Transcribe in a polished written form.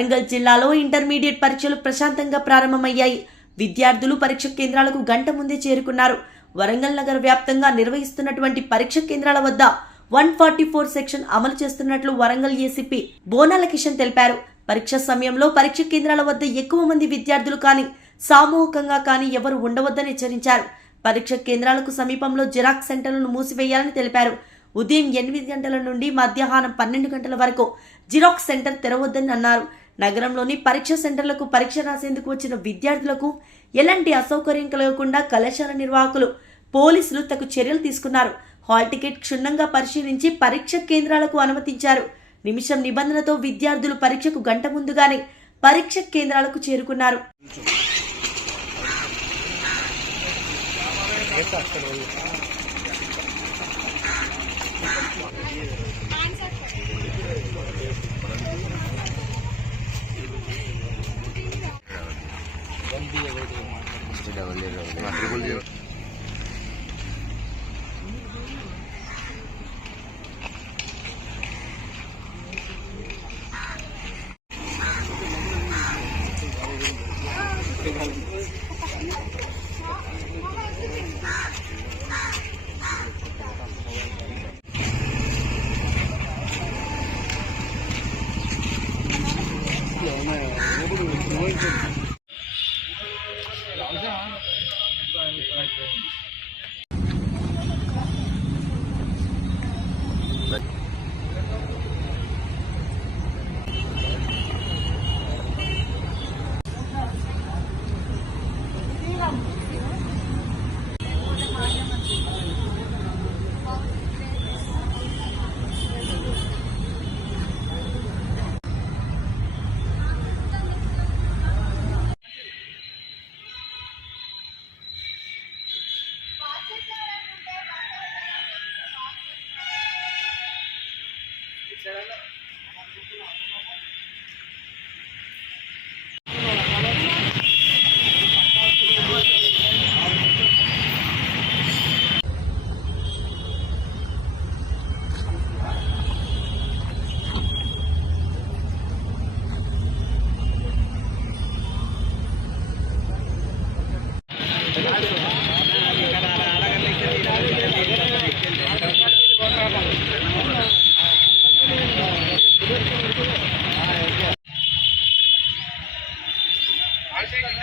వరంగల్ జిల్లాలో ఇంటర్మీడియట్ పరీక్షలు ప్రశాంతంగా ప్రారంభమయ్యాయి. విద్యార్థులు పరీక్ష కేంద్రాలకు గంట ముందే చేరుకున్నారు. వరంగల్ నగర వ్యాప్తంగా నిర్వహిస్తున్నటువంటి పరీక్ష కేంద్రాల వద్ద 144 సెక్షన్ అమలు చేస్తున్నట్లు వరంగల్ ఏసీపీ బోనాల కిషన్ తెలిపారు. పరీక్ష సమయంలో పరీక్ష కేంద్రాల వద్ద ఎక్కువ మంది విద్యార్థులు కానీ సామూహికంగా కానీ ఎవరు ఉండవద్దని హెచ్చరించారు. పరీక్ష కేంద్రాలకు సమీపంలో జిరాక్స్ సెంటర్లను మూసివేయాలని తెలిపారు. ఉదయం 8 గంటల నుండి మధ్యాహ్నం 12 గంటల వరకు జిరాక్స్ సెంటర్ తెరవద్దని అన్నారు. నగరంలోని పరీక్ష సెంటర్లకు పరీక్ష రాసేందుకు వచ్చిన విద్యార్థులకు ఎలాంటి అసౌకర్యం కలగకుండా కళాశాల నిర్వాహకులు, పోలీసులు తగు చర్యలు తీసుకున్నారు. హాల్ టికెట్ క్షుణ్ణంగా పరిశీలించి పరీక్ష కేంద్రాలకు అనుమతించారు. నిమిషం నిబంధనతో విద్యార్థులు పరీక్షకు గంట ముందుగానే పరీక్ష కేంద్రాలకు చేరుకున్నారు. I think